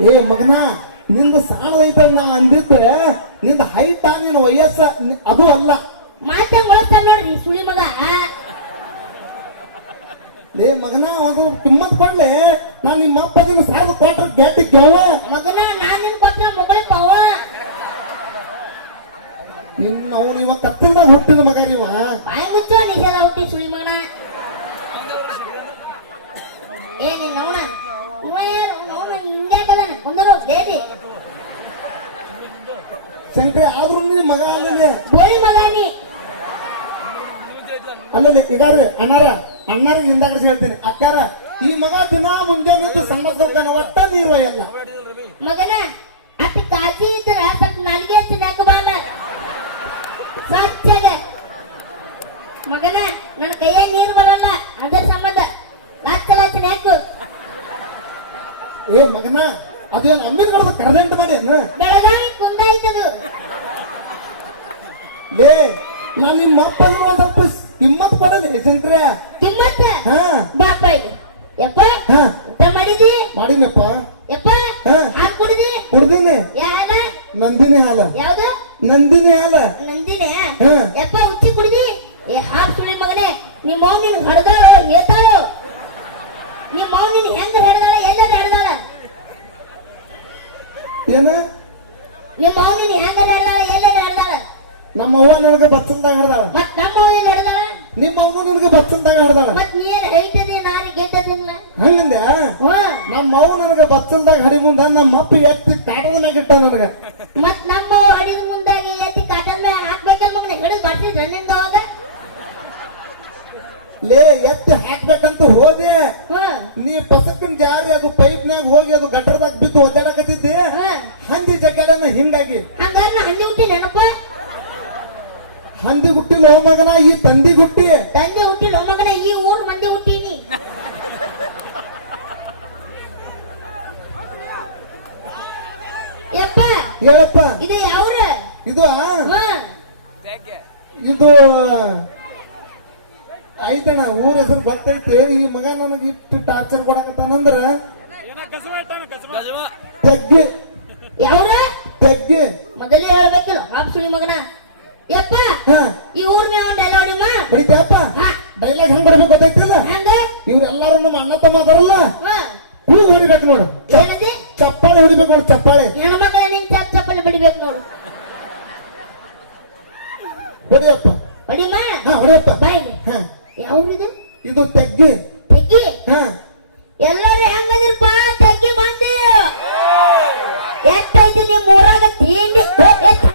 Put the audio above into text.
ಏ ಮಗನ ನಿಂದ ಸಾಣದೈತ ನಾ ಅಂದಿದ್ದೆ ನಿಂದ ಹೈಟ್ ನಿನ್ನ ವಯಸ್ಸ ಅದು ಅಲ್ಲ. ಮಾತೆ ಒಳಸ್ತಾರ ನೋಡ್ರಿ ಸುಳಿ ಮಗ. ಲೇ ಮಗನ ಒಂದು ಕಿಮ್ಮತ್ ಕೊಡ್ಲಿ. ನಾನ್ ನಿಮ್ಮ ಅಪ್ಪಜಿನ ಸಾರ್ದು ಕೊಟ್ರ ಗೆಟ್ಟಿ ಗೆವ ಮಗನ ನಾನ್ ನಿನ್ ಕೊಟ್ಟ ಮಗಳ ಪಾವ. ಇನ್ನು ಅವನು ಇವಾಗ ಕತ್ತಲ್ದಾಗ ಹುಟ್ಟಿದ ಮಗ ರೀ ಇವ. ಬಾಯಿ ಮುಚ್ಚೋ ನಿಷೇಧ ಹುಟ್ಟಿ ಸುಳಿ ಮಗನ. ಏ ನೀನ್ ಅವನ ಇಂಡಿಯಾಕದಾನ ಒಂದರು ಬೇಡಿ ಶಂಕರ ಆದ್ರೂ ನಿನ್ನ ಮಗ ಅಲ್ಲೇ ಗೋಳಿ ಮಗ ನೀ. ಅಲ್ಲಲ್ಲಿ ಈಗಾರಿ ಅಣ್ಣಾರ ಹಿಂದಾಗಡೆ ಹೇಳ್ತೀನಿ ಅಕ್ಕಾರ ಈ ಮಗ ದಿನ ಮುಂಜಾನೆ ಸಣ್ಣ ಒಟ್ಟ ನೀರು ಒಯ್ಯಲ್ಲ. ಮಗನ ಅಟ್ ಕಾಜಿ ಇದ್ರ ಸ್ವಲ್ಪ ನಾಲಿಗೆ ತಿನ್ನಾಕ ಬಾಲ ಸ್ವಚ್ಛಗ. ಮಗನ ನನ್ನ ಕೈಯ ನೀರು ಬರಲ್ಲ ಅದ್ರ ಸಂಬಂಧ ಲಚ್ಚ ನಾಕು. ಏ ಮಗನ ಅದೇನು ಅಮ್ಮಿದ್ಗಳದ ಕರೆದಂಟ್ ಮಾಡಿ ಅನ್ನ ಬೆಳಗಾವಿ ಕುಂದಾಯ್ತದು. ಲೇ ನಾನ್ ನಿಮ್ಮ ಅಪ್ಪನ ಒಂದ್ ಸ್ವಲ್ಪ ಕಿಮ್ಮತ್ ಕೊಡದೆ ಶಂಕರ. ಕಿಮ್ಮತ್ತ ಹಾ ಬಾಪ ಯಪ್ಪ ಹಾ ಊಟ ಮಾಡಿದಿ ಮಾಡಿನಪ್ಪ. ಯಪ್ಪ ಹಾ ಹಾಲು ಕುಡಿದಿ ಕುಡ್ದೀನಿ. ಯಾಲ ನಂದಿನಿ ಹಾಲ. ಯಾವ್ದು ನಂದಿನಿ ಹಾಲ. ನಂದಿನಿ. ಹಾ ಯಪ್ಪ ಉಚ್ಚಿ ಕುಡಿದಿ. ಏ ಹಾಲು ಸುಳಿ ಮಗನೇ ನಿಮ್ಮ ಮೌ ನಿನ್ ಹಡ್ದಾಳು ಏತಾಳು. ನಿಮ್ಮ ಮೌ ನಿನ್ ಹೆಂಗ ಹಿಡ್ದಾಳ ಎಲ್ಲದ ಹಿಡ್ದಾಳ. ಏನ ನಿಮ್ಮ ಮೌ ನಿನ್ ಹೆಂಗ ಹಿಡ್ದಾಳ ಎಲ್ಲದ ಹಿಡ್ದಾಳ. ನಮ್ಮ ಅವ್ವ ನನಗೆ ಬಚ್ಚಲ್ದಾಗ ಹಡ್ದಾಳ. ಮತ್ ನಮ್ಮ ಮೌ ಎಲ್ಲಿ ಹಿಡ್ದಾಳ. ನಿಮ್ಮ ಅವ್ವ ನಿನಗೆ ಬಚ್ಚಲ್ದಾಗ ಹಡ್ದಾಳ. ಮತ್ ನೀರ್ ಹೈಟದಿ ನಾರಿ ಗೆಟ್ಟದಿಲ್ಲ. ಹಂಗಂದ್ಯ ಹ್ಮ್ ನಮ್ಮ ಅವ್ವ ನನಗೆ ಬಚ್ಚಲ್ದಾಗ ಹಡಿ ಮುಂದ ನಮ್ಮ ಅಪ್ಪ ಎತ್ತಿ ಕಾಟದ ಮ್ಯಾಗ ಇಟ್ಟ ನನಗ. ಮತ್ ನಮ್ಮ ಹಡಿದ ಮುಂದಾಗಿ ಎತ್ತಿ ಕಾಟದ ಮೇಲೆ ಹಾಕ್ಬೇಕಲ್ ಮಗನ ಹಿಡಿದು ಬರ್ತಿದ್ ರನ್ನಿಂಗ್ ಅವಾಗ. ಲೇ ಎತ್ತಿ ಹಾಕ್ಬೇಕಂತ ಹೋದೆ ಹ್ಮ್ ನೀ ಪಸಕಿನ ಜಾರಿ ಅದು ಪೈಪ್ನ್ಯಾಗ ಹೋಗಿ ಅದು ಗಟ್ಟರದಾಗ ಬಿದ್ದು ಒದ್ದಾಡಕತ್ತಿದ್ದೆ. ಹಂದಿ ಜಗ್ಗಾಡನ ಹಿಂಗಾಗಿ ಹಂಗಾರ ನಾ ಹಂದಿ ಹುಟ್ಟಿ ನೆನಪ. ಹಂದಿ ಗುಟ್ಟಿಲ್ಲ ಹೋ ಮಗನ ಈ ತಂದಿ ಗುಟ್ಟಿ. ತಂದೆ ಹುಟ್ಟಿಲ್ಲ ಮಗನ ಈ ಊರ್ ಮಂದಿ ಹುಟ್ಟೀನಿ. ಯಪ್ಪ ಹೇಳಪ್ಪ ಇದು ಯಾವ್ರ. ಇದು ಇದು ಐತಣ್ಣ ಊರ ಹೆಸರು ಗೊತ್ತೈತಿ. ಈ ಮಗ ನನಗೆ ಇಷ್ಟು ಟಾರ್ಚರ್ ಕೊಡಕತ್ತಾನಂದ್ರ ತೆಗ್ಗಿ ಯಾವ್ರ ತೆಗ್ಗಿ ಮೊದಲೇ ಹೇಳ್ಬೇಕಿಲ್ಲ ಹಾಪ್ ಸುಳಿ ಮಗನ. ಯಪ್ಪ ಈ ಊರ್ ಮೇವ್ ಡೈಲಾಡಿಮ್ಮ ಹೊಡಿತಪ್ಪ. ಡೈಲಾಗ್ ಹೆಂಗ್ ಬರ್ಬೇಕು ಗೊತ್ತೈತಿಲ್ಲ. ಹೆಂಗ ಇವ್ರೆಲ್ಲಾರು ನಮ್ಮ ಅಣ್ಣ ತಮ್ಮ ಅದರಲ್ಲ ಕೂಗ್ ಹೊಡಿಬೇಕು ನೋಡು. ಏನದಿ ಚಪ್ಪಾಳೆ ಹೊಡಿಬೇಕು ನೋಡು ಚಪ್ಪಾಳೆ. ಹೆಣ್ಮಕ್ಳ ನಿಂಗೆ ಚಪ್ ಚಪ್ಪಲ್ಲಿ ಬಡಿಬೇಕು ನೋಡು. ಹೊಡಿಯಪ್ಪ. ಬಡಿಮ್ಮ ಹೊಡಿಯಪ್ಪ. ಬಾಯಿಗೆ ಯಾವ್ರಿದು ಇದು ತೆಗ್ಗಿ. ತೆಗ್ಗಿ ಹಾ ಎಲ್ಲರೂ ಹೆಂಗದಿರ್ಪ